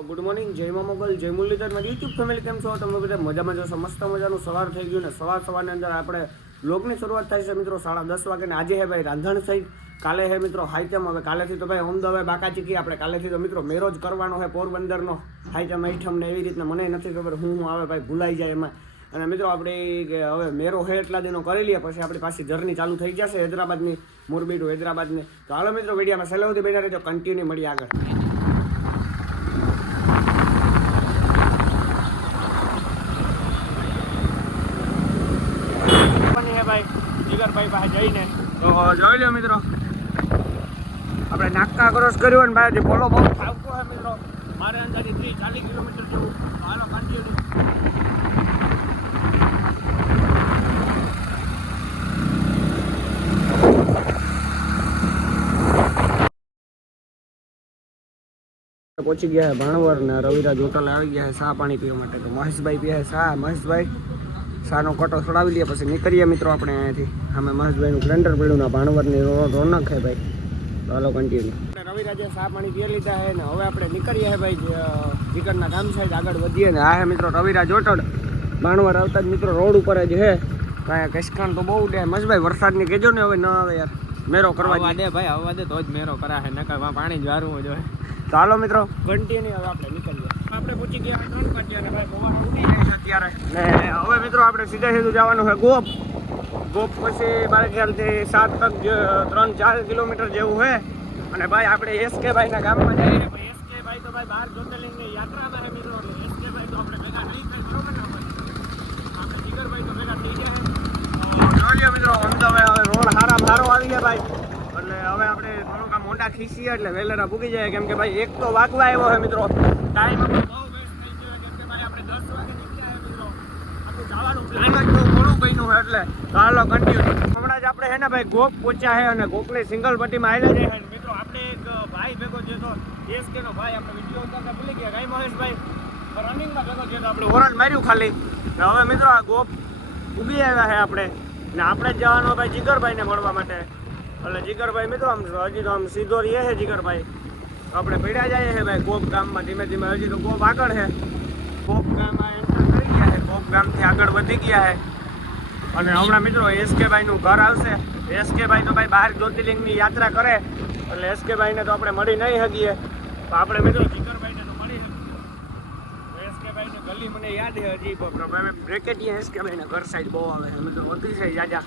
Good morning, જય મા મોગલ, જય મુરલીધર. મારી યુટ્યુબ ફેમિલી કેમ છો? તમે બધા મજામાં છો, મસ્ત મજાનું સવાર થઈ ગયું ને સવાર સવારની અંદર આપણે બ્લોગની શરૂઆત થાય છે મિત્રો સાડા દસ વાગે ને આજે હે ભાઈ રાંધણ સહિત કાલે હે મિત્રો હાઈટમ હવે કાલેથી તો ભાઈ અમદાવાદ બાકા ચીકી આપણે. કાલેથી તો મિત્રો મેરો જ કરવાનો હે પોરબંદરનો. હાઈટમ આઈટમ ને એવી રીતના મને નથી ખબર હું હું આવે ભાઈ ભૂલાઈ જાય એમાં. અને મિત્રો આપણે કે હવે મેરો હે એટલા દિનો કરી લઈએ, પછી આપણી પાછી જર્ની ચાલુ થઈ જશે હૈદરાબાદની મોરબી ટુ હૈદરાબાદની. તો હાલો મિત્રો વિડીયામાં સુધી બેઠા રહેજો કન્ટિન્યુ મળી આગળ. બની હે ભાઈ જીગરભાઈ પાસે જઈને. તો જોઈ લો મિત્રો. આપણે નાકા ક્રોસ કર્યો ને ભાઈ પોલો બહુ. આવતો હોય મિત્રો. મારે અંદાજે ત્રીસ ચાલીસ કિલોમીટર જેવું હાલો પહોંચી ગયા છે ભાણવર ને રવિરાજ હોટલ આવી ગયા છે ચા પાણી પીવા માટે. તો મહેશભાઈ પીએ સા મહેશભાઈ. શાનો કોટો છોડાવી લઈએ પછી નીકળીએ મિત્રો આપણે અહીંયાથી અમે મહેશભાઈનું સ્પ્લેન્ડર પડ્યું ને ભાણવરની રો- રોનક છે ભાઈ. તો હાલો કન્ટિન્યુ રવિરાજે ચા પાણી પી લીધા છે ને હવે આપણે નીકળીએ છે ભાઈ જીકરના ગામ સાઈડ આગળ વધીએ ને. આ હે મિત્રો રવિરાજ ઓટડ ભાણવર આવતા જ મિત્રો રોડ ઉપર જ છે. કાંઈ કશકાણ તો બહુ ડે. મજભાઈ વરસાદની કહેજો ને હવે ન આવે યાર. મેરો કરવા દે. ભાઈ આવવા દે તો જ મેરો કરાશે નકર વા પાણી જ વારવું જોઈએ તો. હાલો મિત્રો. કન્ટિન્યુ હવે આપણે નીકળીએ. આપણે પૂછી ગયા ત્રણ વાગ્યા ભાઈ ઉડી જાય અત્યારે. ને હવે મિત્રો આપણે સીધા સીધું જવાનું છે ગોપ. ગોપ પછી મારા ખ્યાલથી સાત તક ત્રણ ચાર કિલોમીટર જેવું છે. અને ભાઈ આપણે એસકે ભાઈના ગામમાં જઈએ. ભાઈ એસકે ભાઈ તો ભાઈ બાર જ્યોતિર્લિંગની યાત્રામાં છે મિત્રો. એસ એસકે ભાઈ તો આપણે ભેગા થઈ જાય બરોબર ને આપણે જીગરભાઈ તો ભેગા થઈ ગયા જોઈએ મિત્રો અમદાવાદ હવે રોડ હારા સારો આવી ગયા ભાઈ. એટલે હવે આપણે થોડુંક આ મોટા ખીસીએ એટલે વેલેરા ભૂગી જાય. કેમ કે ભાઈ એક તો વાગવા આવ્યો છે મિત્રો. ટાઈમ આપણો બહુ વેસ્ટ થઈ ગયો કેમ કે ભાઈ આપણે દસ વાગે નીકળ્યા છે મિત્રો આપણું જવાનું પ્લાન જ એટલે. હાલો કન્ટિન્યુ હમણાં જ આપણે હે ને ભાઈ ગોપ પહોંચ્યા છે અને ગોપની સિંગલ પટ્ટીમાં આવેલા છે. મિત્રો, આપણે એક ભાઈ ભેગો જે તો એસકે નો ભાઈ, આપણે વીડિયો ઉતારતા ભૂલી ગયા. કાંઈ મહેશભાઈ રનિંગમાં ભેગો તો આપણે હોરન માર્યું ખાલી. હવે મિત્રો, આ ગોપ ઉગી આવ્યા છે આપણે. ને આપણે જ જવાનું ભાઈ જીગરભાઈને મળવા માટે. એટલે જીગરભાઈ, મિત્રો, આમ હજી તો આમ સીધો રહીએ છે જીગરભાઈ. આપણે પડ્યા જઈએ છે ભાઈ ગોપ ગામમાં. ધીમે ધીમે હજી તો ગોપ આગળ છે. ગોપ ગામમાં ગામથી આગળ વધી ગયા છે અને હમણાં મિત્રો એસકે ભાઈનું ઘર આવશે. એસકે ભાઈ તો ભાઈ બહાર જ્યોતિર્લિંગની યાત્રા કરે. એટલે એસકે ભાઈને તો આપણે મળી નહીં શકીએ. તો આપણે મિત્રો જીગરભાઈને તો મળી શકીએ. એસકે ભાઈની ગલી મને યાદ છે હજી અમે બ્રેકેટીએ એસકે ભાઈને ઘર સાઈડ બહુ આવે અમે તો વધી છે જાજા.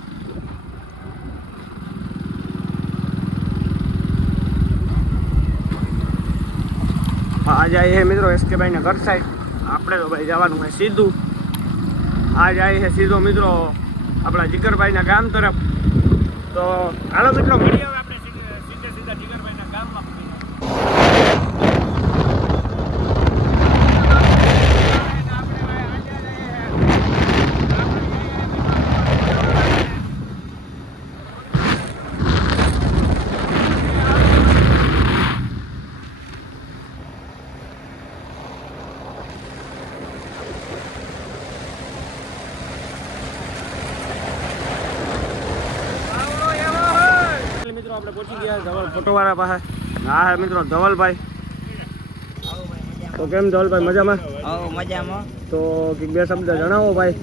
આ જાય છે મિત્રો એસકે ભાઈને ઘર સાઈડ આપણે તો ભાઈ જવાનું હોય સીધું. આ જાય છે સીધો મિત્રો આપણા જીગરભાઈના ગામ તરફ. તો હાલો મિત્રો મળીએ હવે આપણે સીધે સીધે સીધા જીગરભાઈના ગામમાં મિત્રો આપણે પહોંચી ગયા ધવલ ફોટોવાળા પાસે. હા હે મિત્રો ધવલભાઈ. તો કેમ ધવલભાઈ મજામાં? હવ મજામાં. તો બે શબ્દ જણાવો ભાઈ.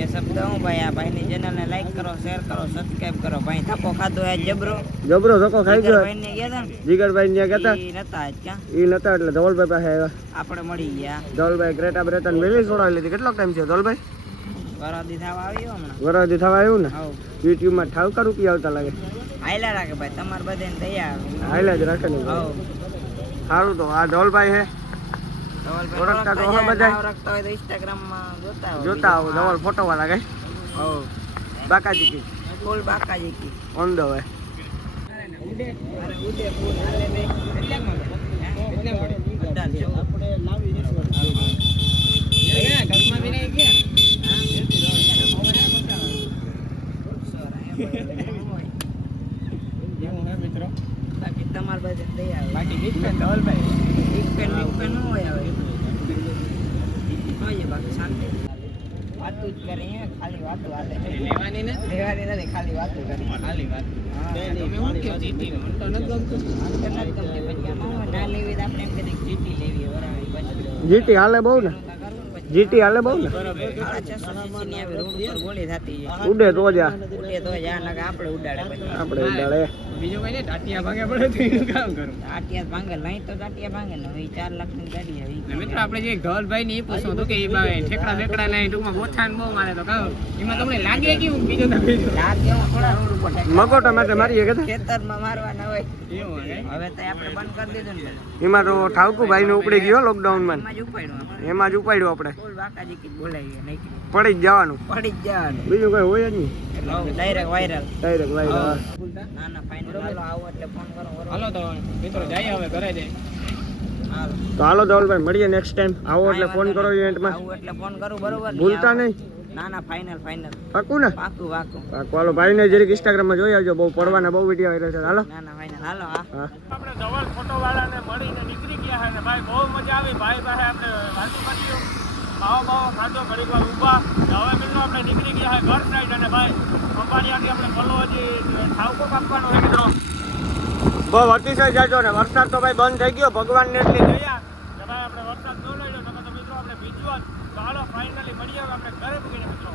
એ શબ્દ હું ભાઈ આ ભાઈની ચેનલને લાઈક કરો શેર કરો સબસ્ક્રાઇબ કરો. ભાઈ થપ્પો ખાધો હે જબરો? જબરો ધક્કો ખાઈ ગયો. ભાઈને ગયા હતા ને? જીગરભાઈ ત્યાં કહેતા ઈ નતા ક્યાં? એ નતા એટલે ધવલભાઈ પાસે આવ્યા. આપણે મળી ગયા. ધવલભાઈ ક્રેટા બ્રેટા વેલી સોડાવી લીધી. કેટલો ટાઈમ છે ધવલભાઈ? વરાદી થવા આવ્યો ને? યુટ્યુબમાં ઠાવકા રૂપિયા આવતા લાગે. હાયલા રાખે ભાઈ તમારે બધાને તૈયાર હાઈલા જ રાખે ને સારું તો આ ઢોલભાઈ હે? જોતા આવો ધવલ ફોટો વાળા કઈ બાકાજી કી? ફૂલ બાકાજી કી. On the way. અરે ઉદયપુર હાલે બે કેટલામાં હે? કેટલામાં પડે અઢાર ચૌદ. બાકી તમારે દઈ આવે. બાકી બિગ પેન ધવલભાઈ બિગ પેન બિગ પેન ન હોય આવે જોઈએ બાકી શાંતિ. વાતું જ કરીએ ખાલી વાતું હાલે. લેવાની ને લેવાની નથી ખાલી વાતું કરી. ખાલી વાત. તમે હું કે જીતી? તો નથી ગમતું. તો નથી ગમતી પછી આમાં ના લેવી આપણે એમ કે જીતી લેવી બરાબર જીટી હાલે બહુ ને? પછી. જીટી હાલે બહુ ને? ઉડે તો જા. ઉડે તો જા આપણે ઉડાડે પછી. આપણે ઉડાડે. બીજું કઈ નહીં ટાટિયા ભાગે પડે તો એનું કામ કરું. ટાટિયા ભાંગે લઈ તો ટાટિયા ભાંગે ને હવે ચાર લાખની ગાડી આવી ને મિત્રો આપણે જે ધવલભાઈ ને એ પૂછવું હતું કે એ ભાવે ઠેકડા બેકડા લઈ ટૂંકમાં મોછાન બહુ મારે તો કહો એમાં તમને લાગે કેવું બીજું તો બીજું? થોડા રોડ ઉપર માટે મારીએ કે ખેતરમાં મારવાના હોય. હવે તો આપણે બંધ કરી દીધું ને એમાં તો ઠાવકુ ભાઈ નું ઉપડી ગયો લોકડાઉનમાં એમાં જ ઉપાડ્યું આપણે. એમાં જ ઉપાડ્યું. પડી જ જવાનું. પડી જ જવાનું. બીજું કઈ હોય જ નહીં. ડાયરેક્ટ વાયરલ ડાયરેક્ટ ભાઈ ના ના ફાઇનલ હાલો આવો એટલે ફોન કરો હાલો તો મિત્રો જઈએ હવે ઘરે જઈએ તો હાલો ધવલભાઈ મળીએ નેક્સ્ટ ટાઈમ આવો એટલે ફોન કરો ઇવેન્ટમાં આવું એટલે ફોન કરું બરોબર. ભૂલતા નહીં. ના ના ફાઇનલ ફાઇનલ પાકું ને? પાકું પાકું. પાકું. હાલો ભાઈને જરીક ઇન્સ્ટાગ્રામમાં જોઈ આવજો. બહુ પડવાના બહુ વીડિયો આવ્યો છે. હાલો. ના ના ફાઇનલ હાલો હા. હા. આપણે ધવલ મળીને નીકળી ગયા છે ને ભાઈ બહુ મજા આવી. ભાઈ પાસે આપણે વાતો ભાવ બાવો ખાધો ઘડીક વાર ઊભા. ને હવે મિત્રો આપણે નીકળી ગયા છે ઘર સાઈડ અને ભાઈ અંબાડિયાથી આપણે ભલો હજી ઠાવકો કાપવાનો છે મિત્રો. બહુ અતિશય જાજો ને વરસાદ તો ભાઈ બંધ થઈ ગયો ભગવાનને એટલી દયા. કે ભાઈ આપણે વરસાદ ન લઈ લો તમે તો મિત્રો આપણે ભીજવા જ. ફાઇનલી મળીએ આપણે ઘરે પૂગીને મિત્રો.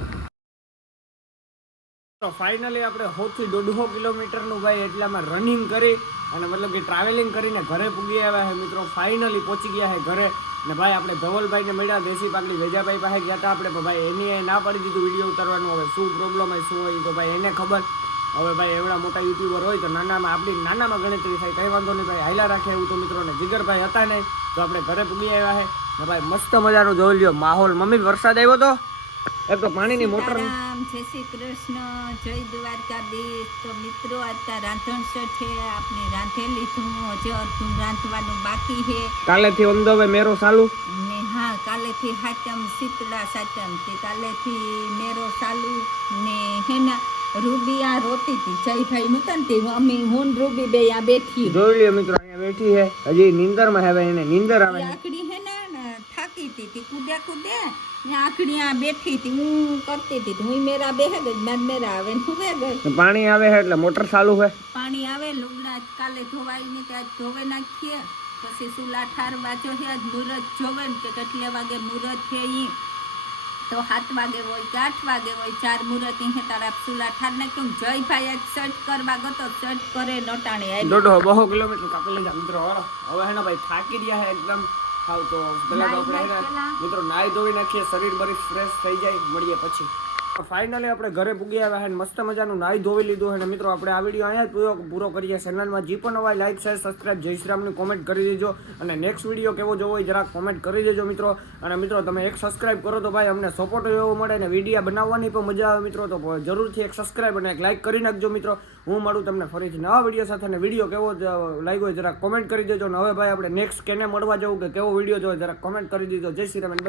તો ફાઇનલી આપણે સૌથી દોઢસો કિલોમીટરનું ભાઈ એટલામાં રનિંગ કરી અને મતલબ કે ટ્રાવેલિંગ કરીને ઘરે પૂગી આવ્યા છે મિત્રો. ફાઇનલી પહોંચી ગયા છે ઘરે. ને ભાઈ, આપણે ધવલભાઈને મળ્યા, દેશી પાકડી વેજાભાઈ પાસે ગયા હતા આપણે ભાઈ, એની ના પડી દીધું વીડિયો ઉતારવાનું. હવે શું પ્રોબ્લેમ હોય શું હોય તો ભાઈ એને ખબર. હવે ભાઈ, એવડા મોટા યુટ્યુબર હોય તો નાનામાં આપણી નાનામાં ગણતરી થાય, કંઈ વાંધો નહીં ભાઈ હાઈલા રાખે એવું તો મિત્રોને. જીગરભાઈ હતા નહીં, તો આપણે ઘરે પૂગી આવ્યા છે ને ભાઈ, મસ્ત મજાનો જોઈ લ્યો, માહોલ. મમ્મી, વરસાદ આવ્યો તો? એક તો પાણીની મોટર સીતારામ જય શ્રી કૃષ્ણ જય દ્વારકાધીશ. તો મિત્રો અત્યારે રાંધણ છે આપણે રાંધે લીધું હજુ અડધું રાંધવાનું બાકી છે. કાલેથી ઓન ધ વે મેરો ચાલુ? ને હા કાલેથી હાટમ શીતળા સાતમ તે કાલેથી મેરો ચાલુ. ને હેના રૂબી આ રોતી હતી. જયભાઈ મૂકન તે અમે હું રૂબી બે આ બેઠી. જોઈ લ્યો મિત્રો અહીંયા બેઠી છે. હજી નીંદરમાં હવે એને નીંદર આવે થાકી હતી તે કૂદે કૂદે ને બેઠી હતી હું કરતી હતી હું મેરા બેહે ગઈ બાદ મેરા આવે ને હુવે ગઈ. પાણી આવે હે એટલે મોટર ચાલુ છે પાણી આવે લુગડા કાલે ધોવાઈ ને ત્યાં ધોવે નાખીએ પછી સુલા ઠારવા જોઈએ આજ મુરત જોવે ને કે કેટલે વાગે મુરત છે ઈ. તો સાત વાગે હોય કે આઠ વાગે હોય ચાર મુહૂર્ત હે તારા સુલા ઠાર નાખ્યું જયભાઈ આજ સર્ચ કરવા ગતો સર્ચ કરે નટાણે. દોઢો બહુ કિલોમીટર કાપી લીધા મિત્રો હવે હે ભાઈ થાકી રહ્યા હે એકદમ. ખાવ તો આપણે મિત્રો નાહી ધોઈ નાખીએ શરીર બરી ફ્રેશ થઈ જાય મળીએ પછી. ફાઇનલી આપણે ઘરે પૂગી આવ્યા અને મસ્ત મજાનું નાહી ધોવી લીધું અને મિત્રો, આપણે આ વીડિયો અહીંયા જ પૂરો પૂરો કરીએ ચેનલમાં જે પણ હોય લાઈક શેર સબસ્ક્રાઈબ જય શ્રીરામની કોમેન્ટ કરી દેજો. અને નેક્સ્ટ વીડિયો કેવો જોવો હોય, જરાક કોમેન્ટ કરી દેજો મિત્રો. અને મિત્રો, તમે એક સબસ્ક્રાઈબ કરો તો ભાઈ અમને સપોર્ટ એવો મળે ને વીડિયો બનાવવાની પણ મજા આવે મિત્રો, તો જરૂરથી એક સબસ્ક્રાઈબ અને એક લાઈક કરી નાખજો મિત્રો. હું મળું તમને ફરીથી નવા વીડિયો સાથે અને વીડિયો કેવો લાગ્યો હોય, જરાક કોમેન્ટ કરી દેજો. અને હવે ભાઈ આપણે નેક્સ્ટ કેને મળવા જવું કે કેવો વીડિયો જોવો જરાક કોમેન્ટ કરી દેજો. જય શ્રી રામ અને